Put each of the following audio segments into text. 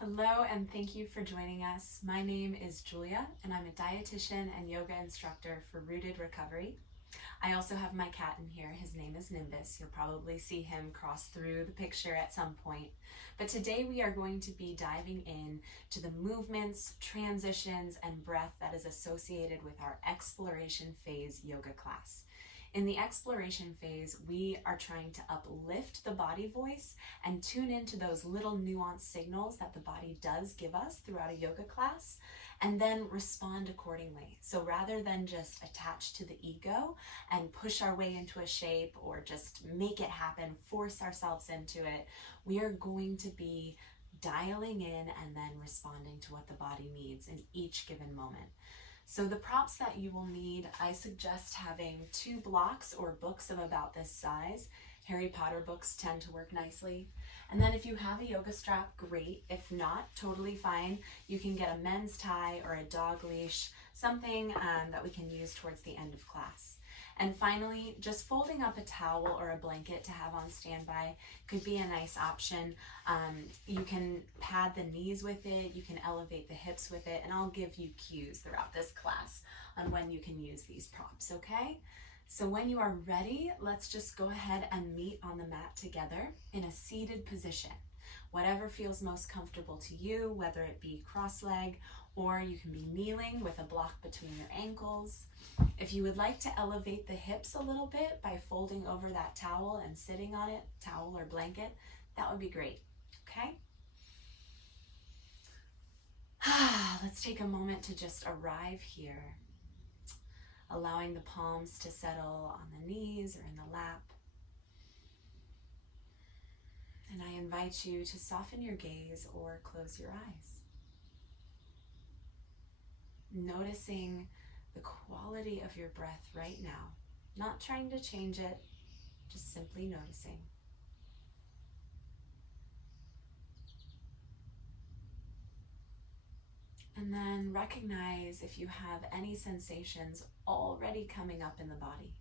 Hello, and thank you for joining us. My name is Julia, and I'm a dietitian and yoga instructor for Rooted Recovery. I also have my cat in here. His name is Nimbus. You'll probably see him cross through the picture at some point. But today we are going to be diving in to the movements, transitions, and breath that is associated with our exploration phase yoga class. In the exploration phase, we are trying to uplift the body voice and tune into those little nuanced signals that the body does give us throughout a yoga class, and then respond accordingly. So rather than just attach to the ego and push our way into a shape or just make it happen, force ourselves into it, we are going to be dialing in and then responding to what the body needs in each given moment. So the props that you will need, I suggest having 2 blocks or books of about this size. Harry Potter books tend to work nicely. And then if you have a yoga strap, great. If not, totally fine. You can get a men's tie or a dog leash, something that we can use towards the end of class. And finally, just folding up a towel or a blanket to have on standby could be a nice option. You can pad the knees with it, you can elevate the hips with it, and I'll give you cues throughout this class on when you can use these props, okay? So when you are ready, let's just go ahead and meet on the mat together in a seated position. Whatever feels most comfortable to you, whether it be cross-leg or you can be kneeling with a block between your ankles. If you would like to elevate the hips a little bit by folding over that towel and sitting on it, towel or blanket, that would be great, okay? Let's take a moment to just arrive here, allowing the palms to settle on the knees or in the lap. And I invite you to soften your gaze or close your eyes. Noticing the quality of your breath right now, not trying to change it, just simply noticing. And then recognize if you have any sensations already coming up in the body.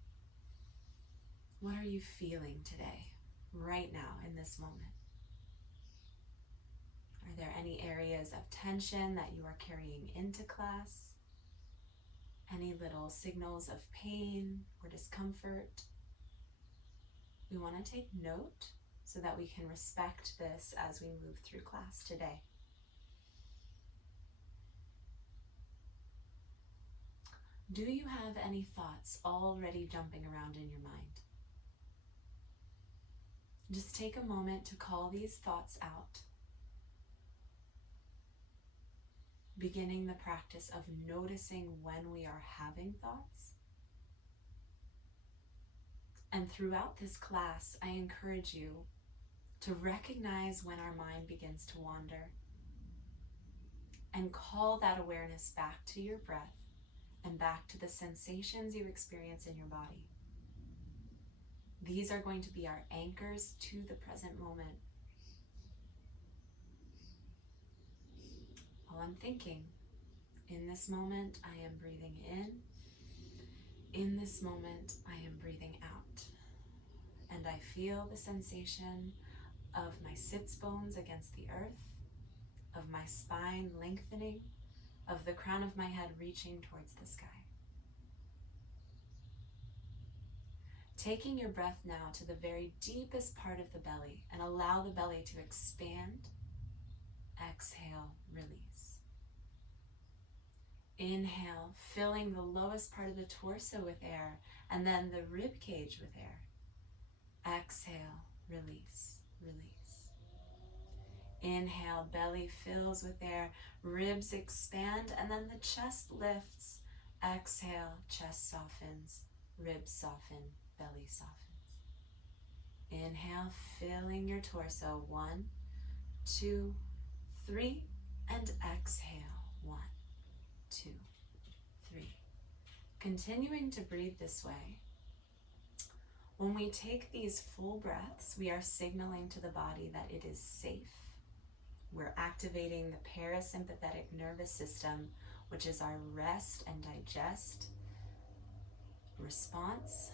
What are you feeling today, right now, in this moment? Are there any areas of tension that you are carrying into class? Any little signals of pain or discomfort? We want to take note so that we can respect this as we move through class today. Do you have any thoughts already jumping around in your mind? Just take a moment to call these thoughts out, beginning the practice of noticing when we are having thoughts. And throughout this class, I encourage you to recognize when our mind begins to wander and call that awareness back to your breath and back to the sensations you experience in your body. These are going to be our anchors to the present moment. While I'm thinking, in this moment, I am breathing in. In this moment, I am breathing out. And I feel the sensation of my sits bones against the earth, of my spine lengthening, of the crown of my head reaching towards the sky. Taking your breath now to the very deepest part of the belly and allow the belly to expand. Exhale, release. Inhale, filling the lowest part of the torso with air and then the rib cage with air. Exhale, release, release. Inhale, belly fills with air, ribs expand, and then the chest lifts. Exhale, chest softens, ribs soften, belly softens. Inhale, filling your torso. 1, 2, 3, and exhale. 1, 2, 3. Continuing to breathe this way. When we take these full breaths, we are signaling to the body that it is safe. We're activating the parasympathetic nervous system, which is our rest and digest response.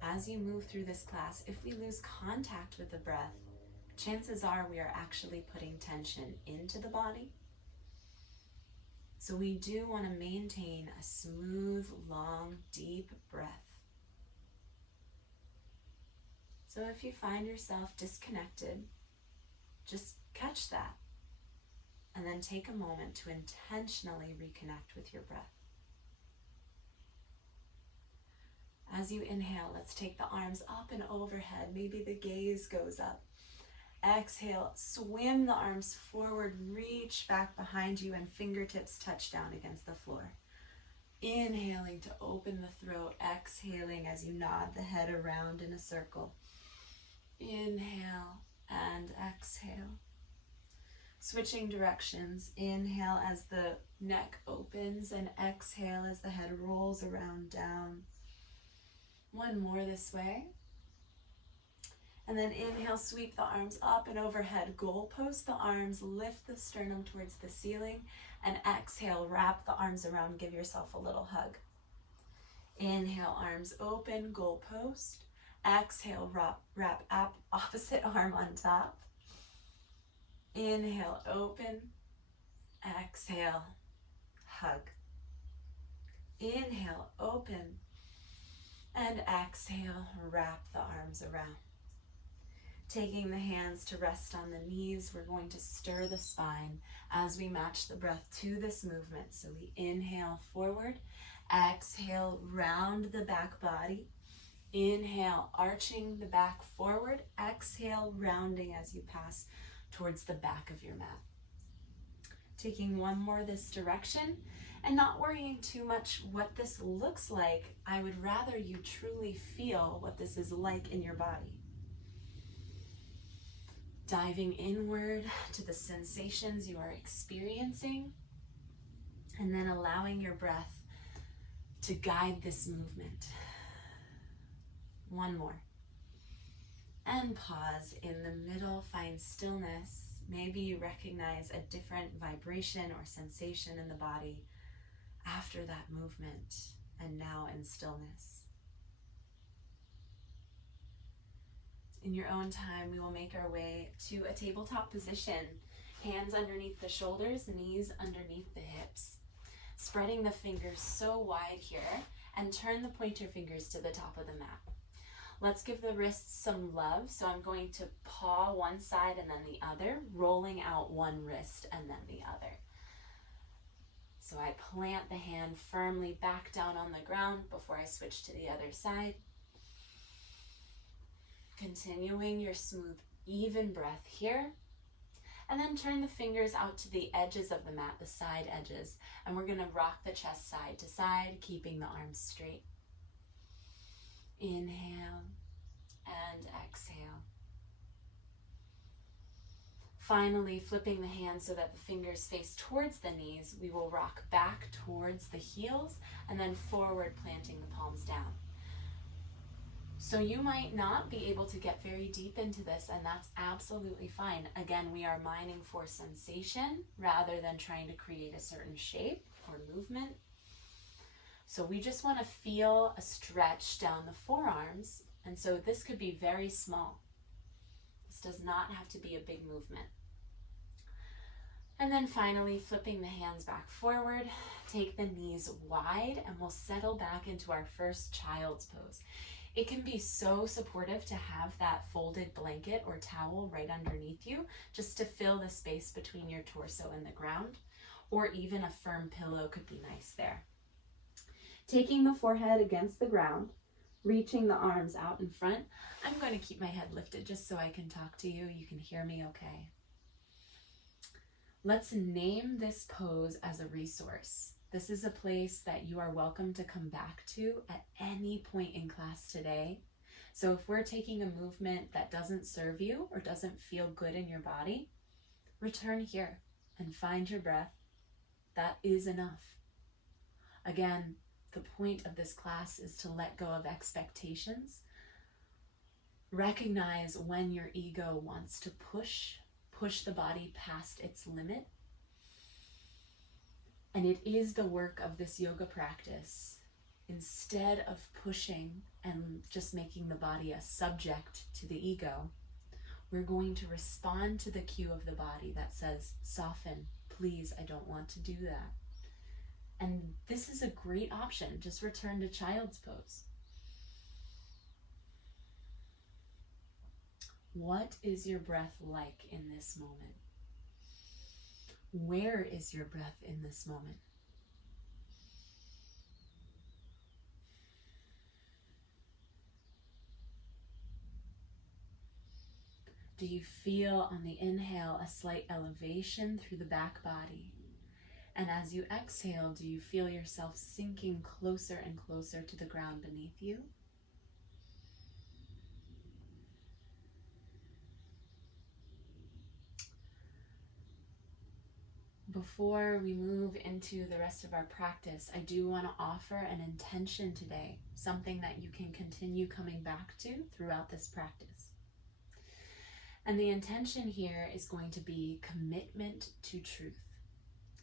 As you move through this class, if we lose contact with the breath, chances are we are actually putting tension into the body. So we do want to maintain a smooth, long, deep breath. So if you find yourself disconnected, just catch that and then take a moment to intentionally reconnect with your breath. As you inhale, let's take the arms up and overhead. Maybe the gaze goes up. Exhale, swim the arms forward, reach back behind you, and fingertips touch down against the floor. Inhaling to open the throat, exhaling as you nod the head around in a circle. Inhale and exhale. Switching directions, inhale as the neck opens and exhale as the head rolls around down. One more this way. And then inhale, sweep the arms up and overhead. Goalpost the arms, lift the sternum towards the ceiling. And exhale, wrap the arms around, give yourself a little hug. Inhale, arms open, goalpost. Exhale, wrap opposite arm on top. Inhale, open. Exhale, hug. Inhale, open. And exhale, wrap the arms around. Taking the hands to rest on the knees, we're going to stir the spine as we match the breath to this movement. So we inhale forward, exhale, round the back body. Inhale, arching the back forward. Exhale, rounding as you pass towards the back of your mat. Taking one more this direction and not worrying too much what this looks like. I would rather you truly feel what this is like in your body. Diving inward to the sensations you are experiencing, and then allowing your breath to guide this movement. One more. And pause in the middle, find stillness. Maybe you recognize a different vibration or sensation in the body after that movement, and now in stillness. In your own time, we will make our way to a tabletop position. Hands underneath the shoulders, knees underneath the hips. Spreading the fingers so wide here, and turn the pointer fingers to the top of the mat. Let's give the wrists some love. So I'm going to paw one side and then the other, rolling out one wrist and then the other. So I plant the hand firmly back down on the ground before I switch to the other side. Continuing your smooth, even breath here. And then turn the fingers out to the edges of the mat, the side edges. And we're gonna rock the chest side to side, keeping the arms straight. Inhale and exhale. Finally, flipping the hands so that the fingers face towards the knees, we will rock back towards the heels and then forward, planting the palms down. So you might not be able to get very deep into this, and that's absolutely fine. Again, we are mining for sensation rather than trying to create a certain shape or movement. So we just want to feel a stretch down the forearms, and so this could be very small. This does not have to be a big movement. And then finally, flipping the hands back forward, take the knees wide, and we'll settle back into our first child's pose. It can be so supportive to have that folded blanket or towel right underneath you, just to fill the space between your torso and the ground, or even a firm pillow could be nice there. Taking the forehead against the ground, reaching the arms out in front. I'm going to keep my head lifted just so I can talk to you. You can hear me okay. Let's name this pose as a resource. This is a place that you are welcome to come back to at any point in class today. So if we're taking a movement that doesn't serve you or doesn't feel good in your body, return here and find your breath. That is enough. Again, the point of this class is to let go of expectations. Recognize when your ego wants to push the body past its limit. And it is the work of this yoga practice, instead of pushing and just making the body a subject to the ego, we're going to respond to the cue of the body that says, soften, please, I don't want to do that. And this is a great option. Just return to child's pose. What is your breath like in this moment? Where is your breath in this moment? Do you feel on the inhale a slight elevation through the back body? And as you exhale, do you feel yourself sinking closer and closer to the ground beneath you? Before we move into the rest of our practice, I do want to offer an intention today, something that you can continue coming back to throughout this practice. And the intention here is going to be commitment to truth.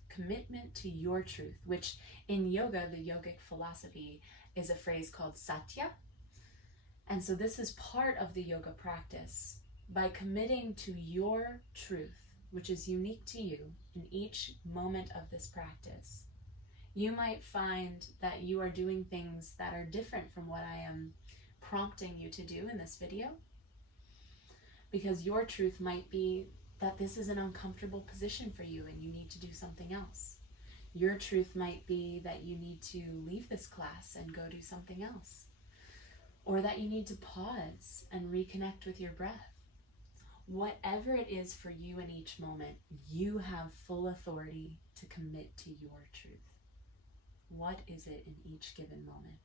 Commitment to your truth, which in yoga, the yogic philosophy, is a phrase called satya. And so this is part of the yoga practice. By committing to your truth, which is unique to you in each moment of this practice, you might find that you are doing things that are different from what I am prompting you to do in this video. Because your truth might be that this is an uncomfortable position for you and you need to do something else. Your truth might be that you need to leave this class and go do something else. Or that you need to pause and reconnect with your breath. Whatever it is for you in each moment, you have full authority to commit to your truth. What is it in each given moment?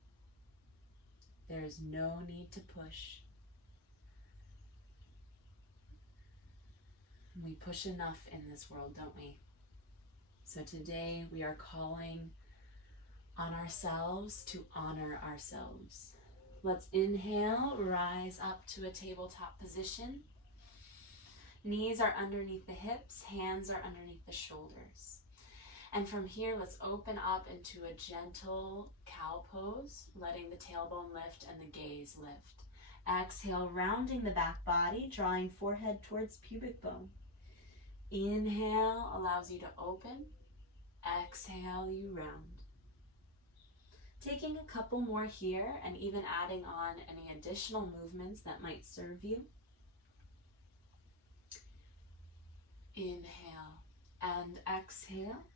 There is no need to push. We push enough in this world, don't we? So today we are calling on ourselves to honor ourselves. Let's inhale, rise up to a tabletop position. Knees are underneath the hips, hands are underneath the shoulders. And from here, let's open up into a gentle cow pose, letting the tailbone lift and the gaze lift. Exhale, rounding the back body, drawing forehead towards pubic bone. Inhale allows you to open. Exhale, you round. Taking a couple more here and even adding on any additional movements that might serve you. Inhale and exhale.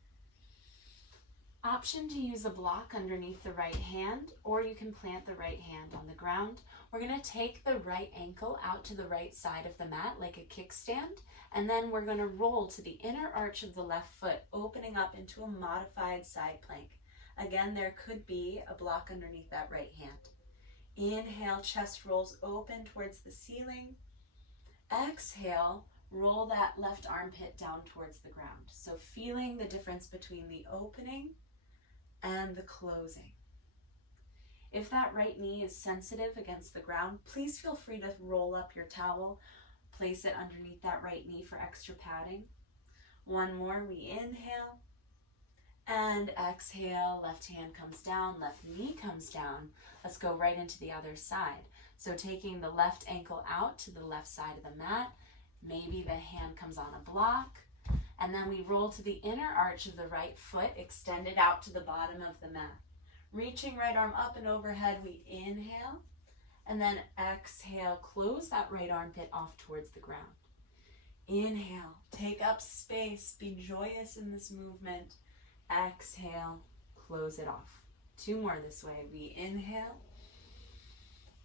Option to use a block underneath the right hand, or you can plant the right hand on the ground. We're going to take the right ankle out to the right side of the mat like a kickstand, and then we're going to roll to the inner arch of the left foot, opening up into a modified side plank. Again, there could be a block underneath that right hand. Inhale, chest rolls open towards the ceiling. Exhale, roll that left armpit down towards the ground. So feeling the difference between the opening and the closing. If that right knee is sensitive against the ground, please feel free to roll up your towel, place it underneath that right knee for extra padding. One more, we inhale and exhale, left hand comes down, left knee comes down. Let's go right into the other side. So taking the left ankle out to the left side of the mat, maybe the hand comes on a block, and then we roll to the inner arch of the right foot, extend it out to the bottom of the mat. Reaching right arm up and overhead, we inhale, and then exhale, close that right armpit off towards the ground. Inhale, take up space, be joyous in this movement. Exhale, close it off. Two more this way. We inhale,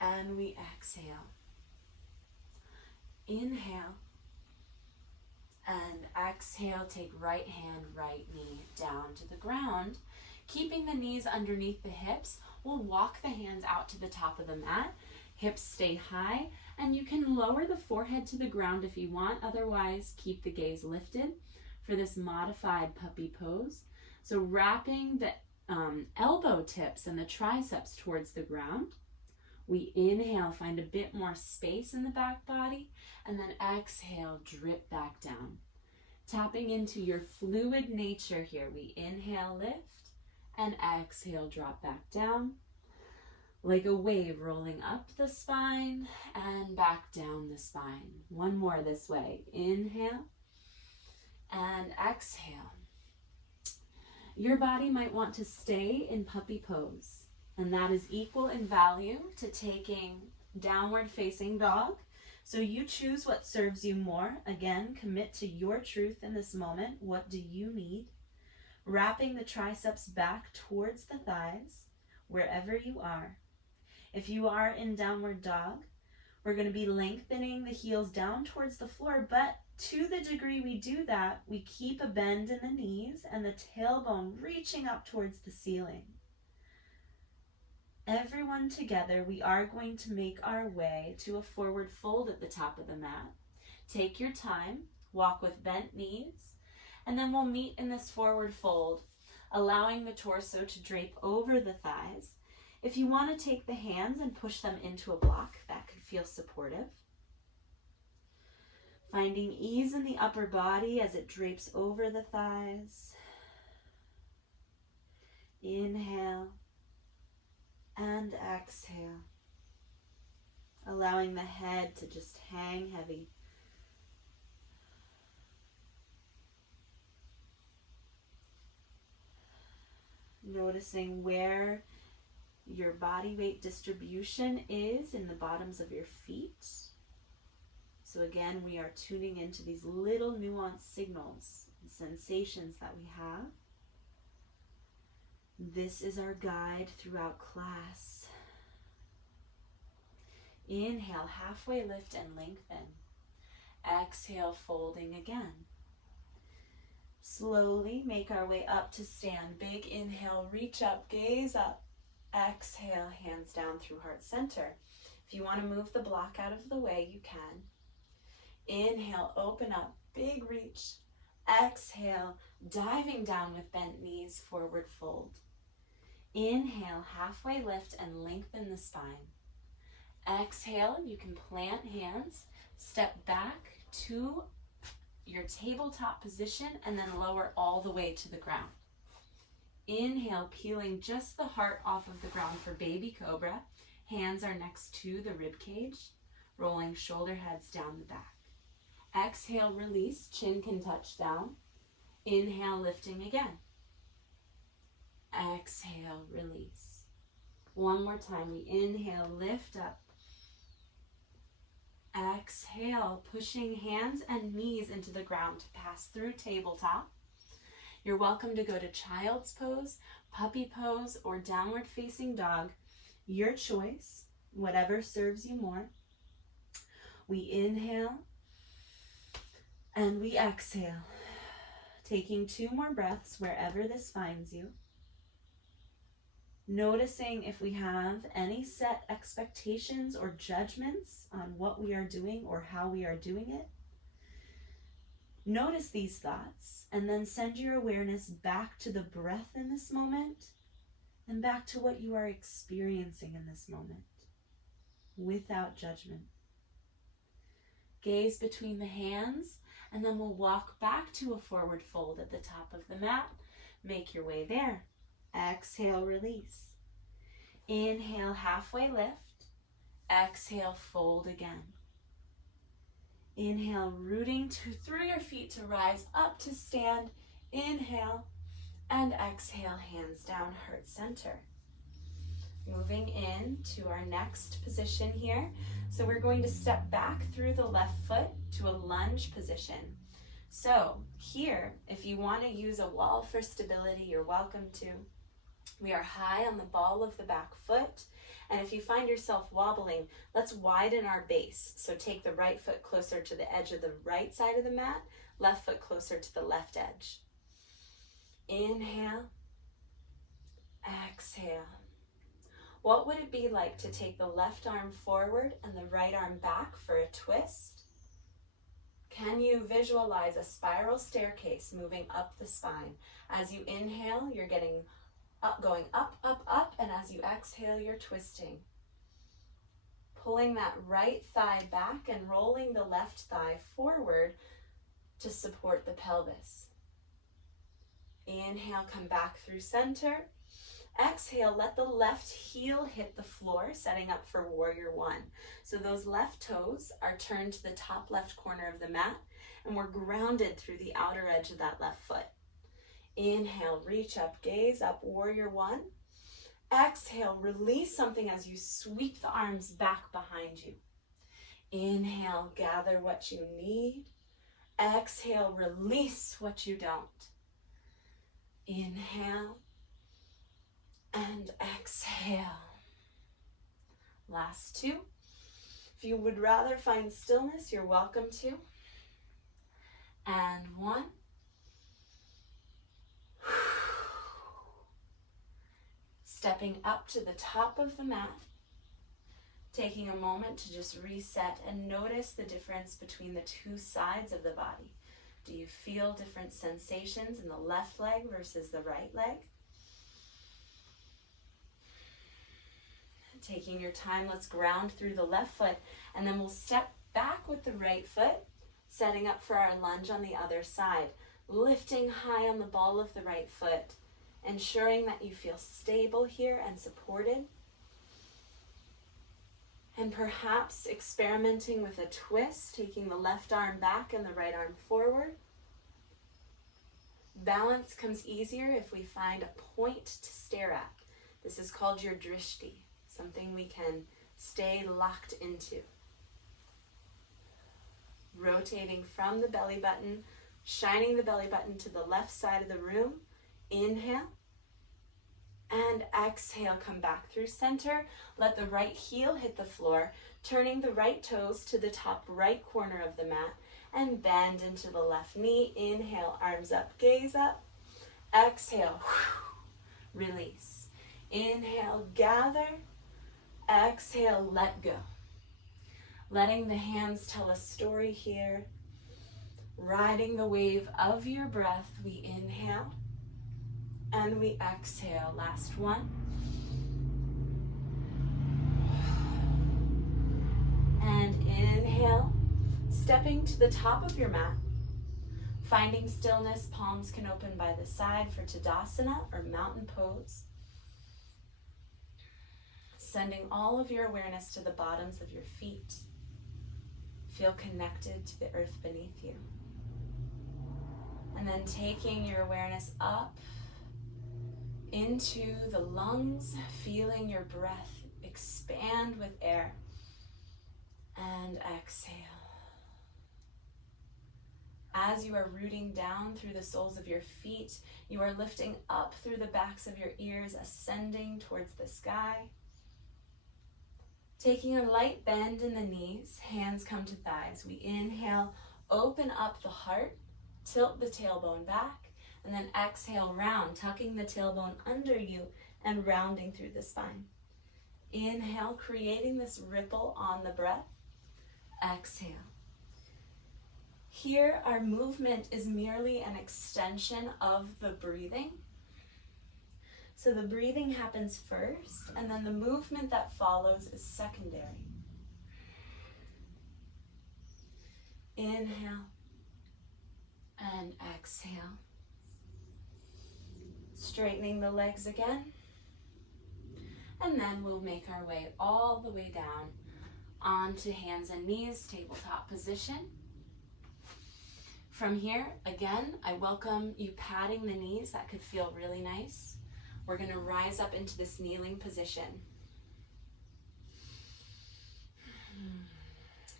and we exhale. Inhale, and exhale, take right hand, right knee down to the ground. Keeping the knees underneath the hips, we'll walk the hands out to the top of the mat. Hips stay high, and you can lower the forehead to the ground if you want. Otherwise, keep the gaze lifted for this modified puppy pose. So wrapping the elbow tips and the triceps towards the ground. We inhale, find a bit more space in the back body, and then exhale, drip back down. Tapping into your fluid nature here. We inhale, lift, and exhale, drop back down. like a wave rolling up the spine and back down the spine. One more this way. Inhale and exhale. Your body might want to stay in puppy pose, and that is equal in value to taking downward facing dog. So you choose what serves you more. Again, commit to your truth in this moment. What do you need? Wrapping the triceps back towards the thighs, wherever you are. If you are in downward dog, we're going to be lengthening the heels down towards the floor, but to the degree we do that, we keep a bend in the knees and the tailbone reaching up towards the ceiling. Everyone together, we are going to make our way to a forward fold at the top of the mat. Take your time, walk with bent knees, and then we'll meet in this forward fold, allowing the torso to drape over the thighs. If you want to take the hands and push them into a block, that could feel supportive. Finding ease in the upper body as it drapes over the thighs. Inhale and exhale. Allowing the head to just hang heavy. Noticing where your body weight distribution is in the bottoms of your feet. So again, we are tuning into these little nuanced signals and sensations that we have. This is our guide throughout class. Inhale, halfway lift and lengthen. Exhale, folding again. Slowly make our way up to stand. Big inhale, reach up, gaze up. Exhale, hands down through heart center. If you want to move the block out of the way, you can. Inhale, open up, big reach. Exhale, diving down with bent knees, forward fold. Inhale, halfway lift and lengthen the spine. Exhale, you can plant hands, step back to your tabletop position, and then lower all the way to the ground. Inhale, peeling just the heart off of the ground for baby cobra. Hands are next to the rib cage, rolling shoulder heads down the back. Exhale, release, chin can touch down. Inhale, lifting again. Exhale, release. One more time, we inhale, lift up. Exhale, pushing hands and knees into the ground to pass through tabletop. You're welcome to go to child's pose, puppy pose, or downward facing dog. Your choice, whatever serves you more. We inhale and we exhale, taking 2 more breaths wherever this finds you. Noticing if we have any set expectations or judgments on what we are doing or how we are doing it. Notice these thoughts and then send your awareness back to the breath in this moment and back to what you are experiencing in this moment without judgment. Gaze between the hands, and then we'll walk back to a forward fold at the top of the mat. Make your way there. Exhale, release. Inhale, halfway lift. Exhale, fold again. Inhale, rooting through your feet to rise up to stand. Inhale, and exhale, hands down, heart center. Moving into our next position here. So we're going to step back through the left foot to a lunge position. So here, if you want to use a wall for stability, you're welcome to. We are high on the ball of the back foot. And if you find yourself wobbling, let's widen our base. So take the right foot closer to the edge of the right side of the mat, left foot closer to the left edge. Inhale, exhale. What would it be like to take the left arm forward and the right arm back for a twist? Can you visualize a spiral staircase moving up the spine? As you inhale, you're getting up, going up, up, up, and as you exhale, you're twisting. Pulling that right thigh back and rolling the left thigh forward to support the pelvis. Inhale, come back through center. Exhale, let the left heel hit the floor, setting up for warrior one. So those left toes are turned to the top left corner of the mat, and we're grounded through the outer edge of that left foot. Inhale, reach up, gaze up, warrior one. Exhale, release something as you sweep the arms back behind you. Inhale, gather what you need. Exhale, release what you don't. Inhale and exhale. Last two. If you would rather find stillness, you're welcome to. And one. Stepping up to the top of the mat, taking a moment to just reset and notice the difference between the two sides of the body. Do you feel different sensations in the left leg versus the right leg? Taking your time, let's ground through the left foot, and then we'll step back with the right foot, setting up for our lunge on the other side, lifting high on the ball of the right foot, ensuring that you feel stable here and supported. And perhaps experimenting with a twist, taking the left arm back and the right arm forward. Balance comes easier if we find a point to stare at. This is called your drishti, something we can stay locked into. Rotating from the belly button, shining the belly button to the left side of the room. Inhale. And exhale, come back through center. Let the right heel hit the floor, turning the right toes to the top right corner of the mat, and bend into the left knee. Inhale, arms up, gaze up. Exhale, release. Inhale, gather. Exhale, let go. Letting the hands tell a story here. Riding the wave of your breath, we inhale. And we exhale. Last one. And inhale. Stepping to the top of your mat. Finding stillness, palms can open by the side for Tadasana or mountain pose. Sending all of your awareness to the bottoms of your feet. Feel connected to the earth beneath you. And then taking your awareness up into the lungs, feeling your breath expand with air, and exhale. As you are rooting down through the soles of your feet, you are lifting up through the backs of your ears, ascending towards the sky. Taking a light bend in the knees, hands come to thighs. We inhale, open up the heart, tilt the tailbone back, and then exhale, round, tucking the tailbone under you and rounding through the spine. Inhale, creating this ripple on the breath. Exhale. Here, our movement is merely an extension of the breathing. So the breathing happens first, and then the movement that follows is secondary. Inhale and exhale. Straightening the legs again. And then we'll make our way all the way down onto hands and knees, tabletop position. From here, again, I welcome you patting the knees. That could feel really nice. We're going to rise up into this kneeling position.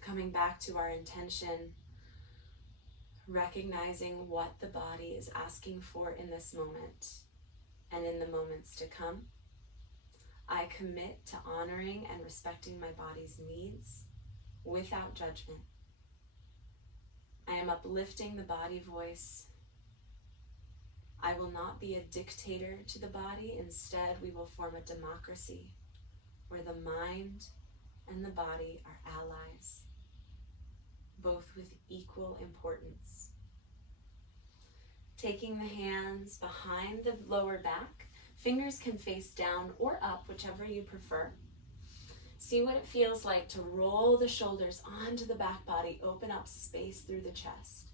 Coming back to our intention, recognizing what the body is asking for in this moment and in the moments to come. I commit to honoring and respecting my body's needs without judgment. I am uplifting the body voice. I will not be a dictator to the body. Instead, we will form a democracy where the mind and the body are allies, both with equal importance. Taking the hands behind the lower back, fingers can face down or up, whichever you prefer. See what it feels like to roll the shoulders onto the back body, open up space through the chest.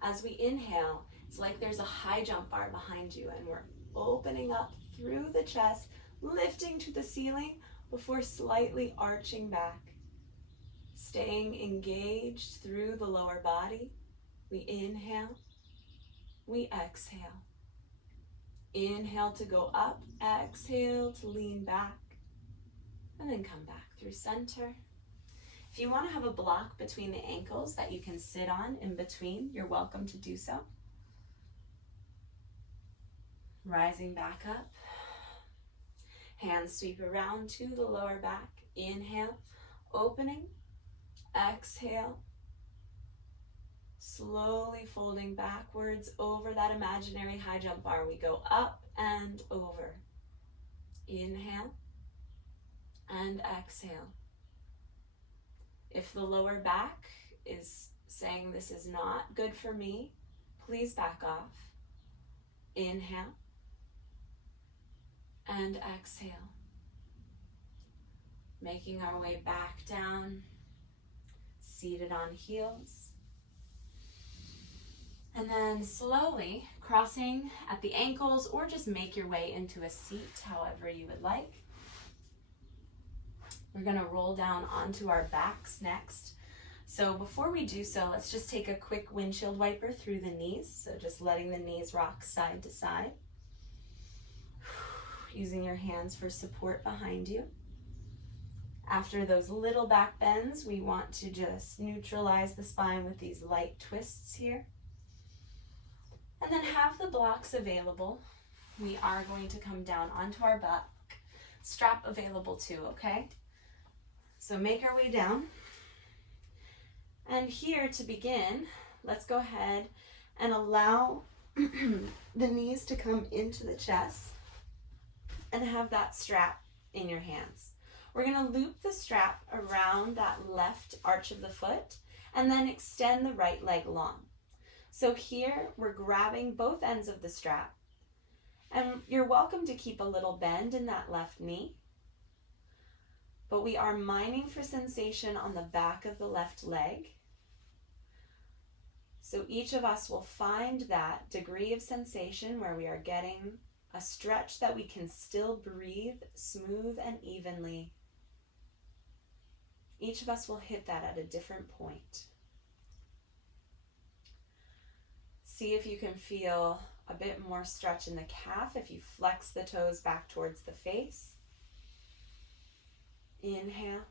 As we inhale, it's like there's a high jump bar behind you and we're opening up through the chest, lifting to the ceiling before slightly arching back. Staying engaged through the lower body. We inhale, we exhale. Inhale to go up, exhale to lean back, and then come back through center. If you want to have a block between the ankles that you can sit on in between, you're welcome to do so. Rising back up. Hands sweep around to the lower back. Inhale, opening, exhale. Slowly folding backwards over that imaginary high jump bar. We go up and over. Inhale and exhale. If the lower back is saying this is not good for me, please back off. Inhale and exhale. Making our way back down, seated on heels. And then slowly crossing at the ankles, or just make your way into a seat, however you would like. We're going to roll down onto our backs next. So before we do so, let's just take a quick windshield wiper through the knees. So just letting the knees rock side to side. Using your hands for support behind you. After those little back bends, we want to just neutralize the spine with these light twists here. And then have the blocks available. We are going to come down onto our back. Strap available too, okay? So make our way down. And here to begin, let's go ahead and allow the knees to come into the chest and have that strap in your hands. We're going to loop the strap around that left arch of the foot and then extend the right leg long. So here we're grabbing both ends of the strap, and you're welcome to keep a little bend in that left knee, but we are mining for sensation on the back of the left leg. So each of us will find that degree of sensation where we are getting a stretch that we can still breathe smooth and evenly. Each of us will hit that at a different point. See if you can feel a bit more stretch in the calf if you flex the toes back towards the face. Inhale.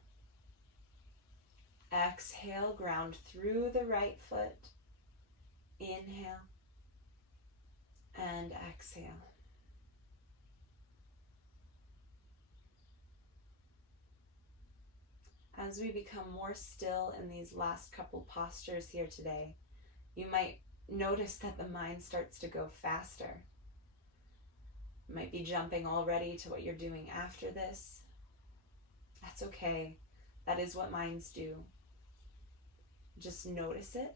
Exhale, ground through the right foot. Inhale. And exhale. As we become more still in these last couple postures here today, you might notice that the mind starts to go faster. You might be jumping already to what you're doing after this. That's okay. That is what minds do. Just notice it.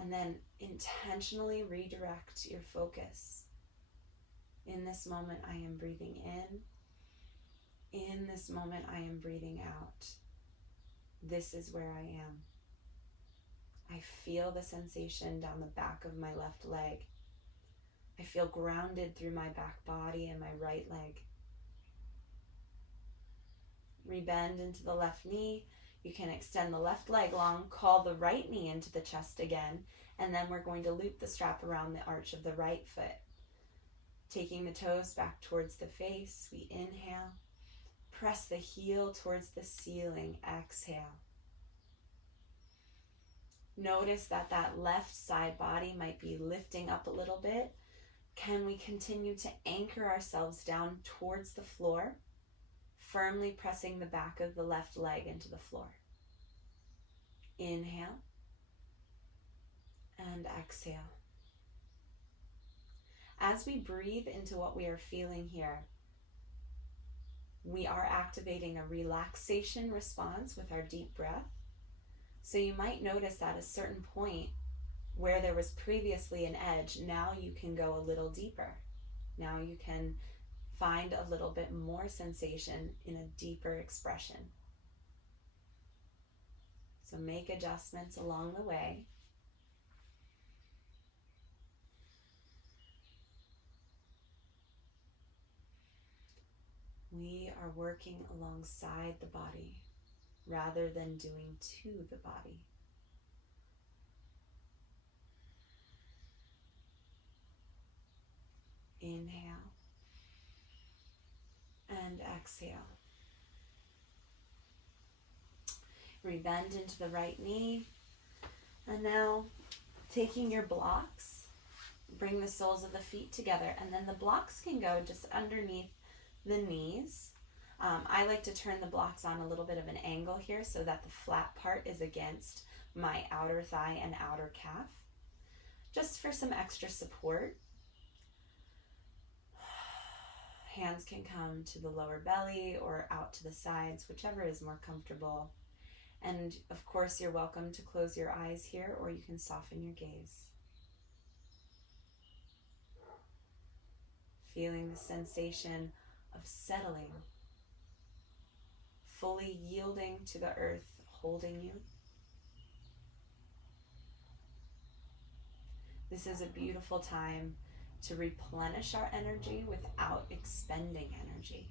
And then intentionally redirect your focus. In this moment, I am breathing in. In this moment, I am breathing out. This is where I am. I feel the sensation down the back of my left leg. I feel grounded through my back body and my right leg. Rebend into the left knee. You can extend the left leg long, call the right knee into the chest again, and then we're going to loop the strap around the arch of the right foot. Taking the toes back towards the face, we inhale. Press the heel towards the ceiling, exhale. Notice that that left side body might be lifting up a little bit. Can we continue to anchor ourselves down towards the floor, firmly pressing the back of the left leg into the floor? Inhale and exhale. As we breathe into what we are feeling here, we are activating a relaxation response with our deep breath. So you might notice at a certain point where there was previously an edge, now you can go a little deeper. Now you can find a little bit more sensation in a deeper expression. So make adjustments along the way. We are working alongside the body rather than doing to the body. Inhale and exhale. Rebend into the right knee. And now, taking your blocks, bring the soles of the feet together. And then the blocks can go just underneath the knees. I like to turn the blocks on a little bit of an angle here so that the flat part is against my outer thigh and outer calf, just for some extra support. Hands can come to the lower belly or out to the sides, whichever is more comfortable. And of course, you're welcome to close your eyes here, or you can soften your gaze. Feeling the sensation of settling, fully yielding to the earth holding you. This is a beautiful time to replenish our energy without expending energy.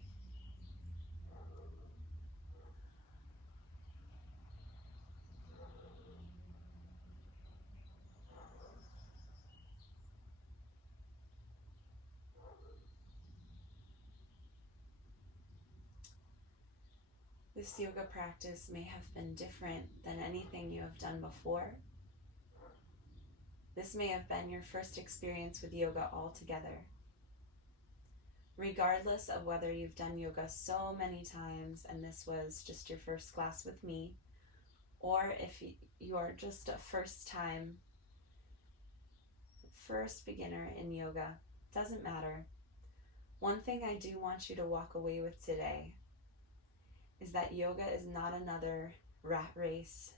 This yoga practice may have been different than anything you have done before. This may have been your first experience with yoga altogether. Regardless of whether you've done yoga so many times and this was just your first class with me, or if you are just a first beginner in yoga, doesn't matter. One thing I do want you to walk away with today is that yoga is not another rat race.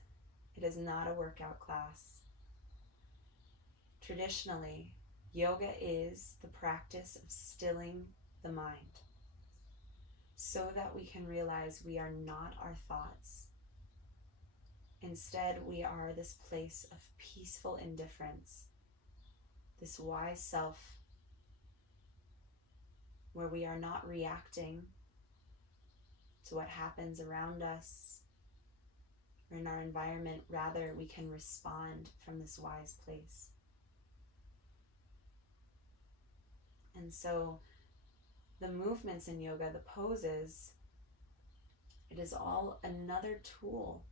It is not a workout class. Traditionally, yoga is the practice of stilling the mind so that we can realize we are not our thoughts. Instead, we are this place of peaceful indifference, this wise self where we are not reacting to what happens around us or in our environment. Rather, we can respond from this wise place. And so the movements in yoga, the poses, it is all another tool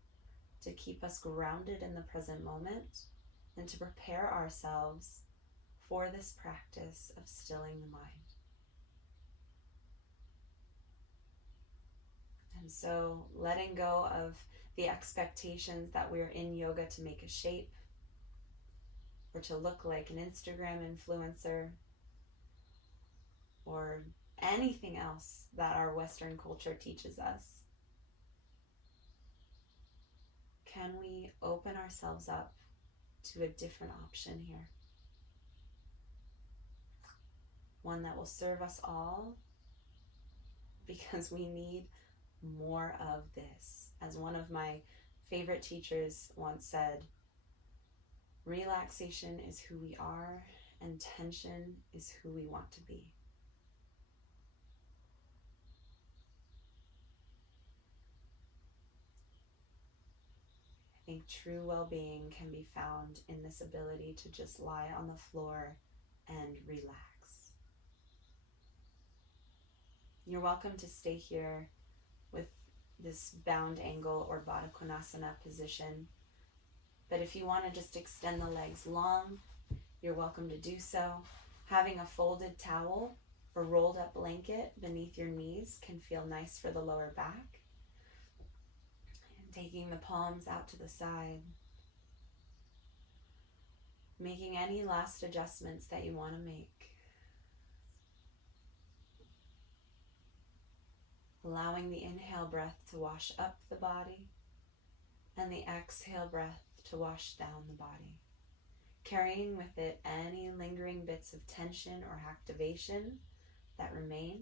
to keep us grounded in the present moment and to prepare ourselves for this practice of stilling the mind. And so letting go of the expectations that we're in yoga to make a shape or to look like an Instagram influencer or anything else that our Western culture teaches us. Can we open ourselves up to a different option here? One that will serve us all, because we need more of this. As one of my favorite teachers once said, relaxation is who we are and tension is who we want to be. I think true well-being can be found in this ability to just lie on the floor and relax. You're welcome to stay here with this bound angle or Baddha Konasana position. But if you want to just extend the legs long, you're welcome to do so. Having a folded towel or rolled up blanket beneath your knees can feel nice for the lower back. And taking the palms out to the side. Making any last adjustments that you want to make. Allowing the inhale breath to wash up the body and the exhale breath to wash down the body. Carrying with it any lingering bits of tension or activation that remain.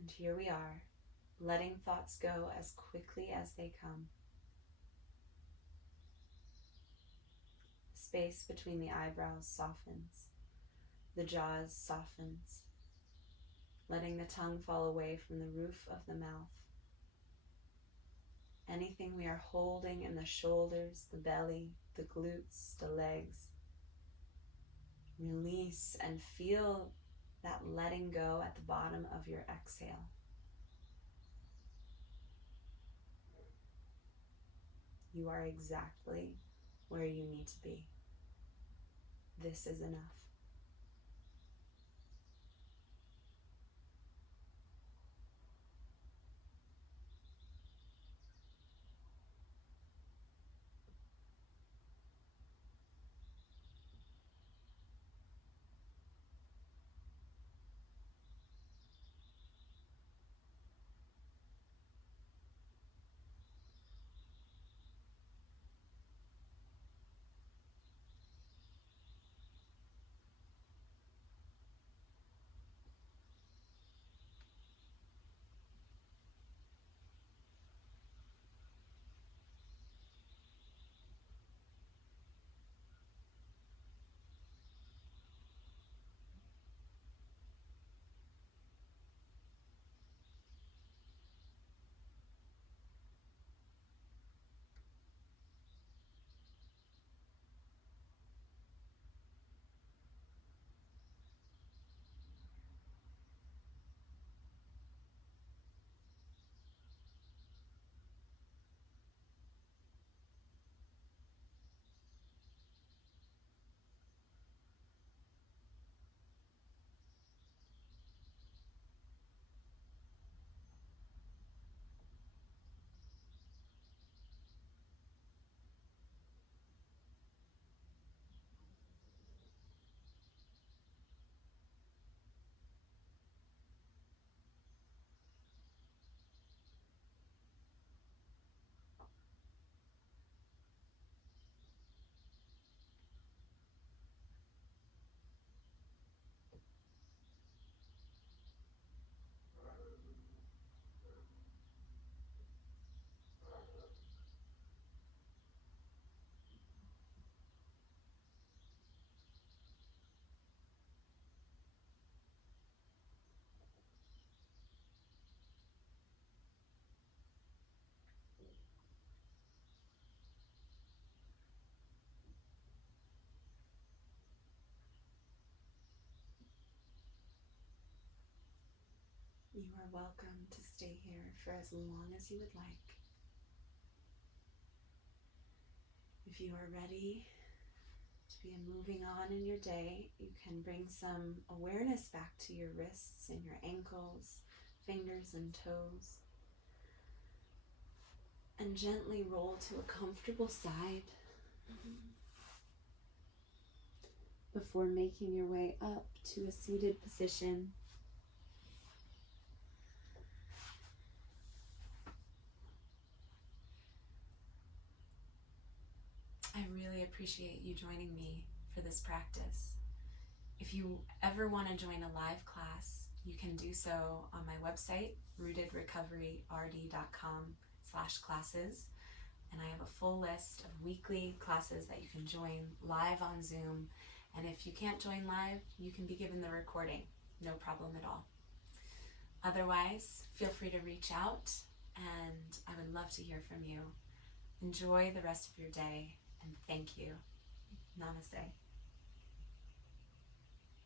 And here we are, letting thoughts go as quickly as they come. This space between the eyebrows softens. The jaws softens, letting the tongue fall away from the roof of the mouth. Anything we are holding in the shoulders, the belly, the glutes, the legs. Release and feel that letting go at the bottom of your exhale. You are exactly where you need to be. This is enough. You are welcome to stay here for as long as you would like. If you are ready to be moving on in your day, you can bring some awareness back to your wrists and your ankles, fingers and toes, and gently roll to a comfortable side before making your way up to a seated position. I really appreciate you joining me for this practice. If you ever want to join a live class, you can do so on my website, rootedrecoveryRD.com/classes. And I have a full list of weekly classes that you can join live on Zoom. And if you can't join live, you can be given the recording, no problem at all. Otherwise, feel free to reach out, and I would love to hear from you. Enjoy the rest of your day, and thank you. Namaste.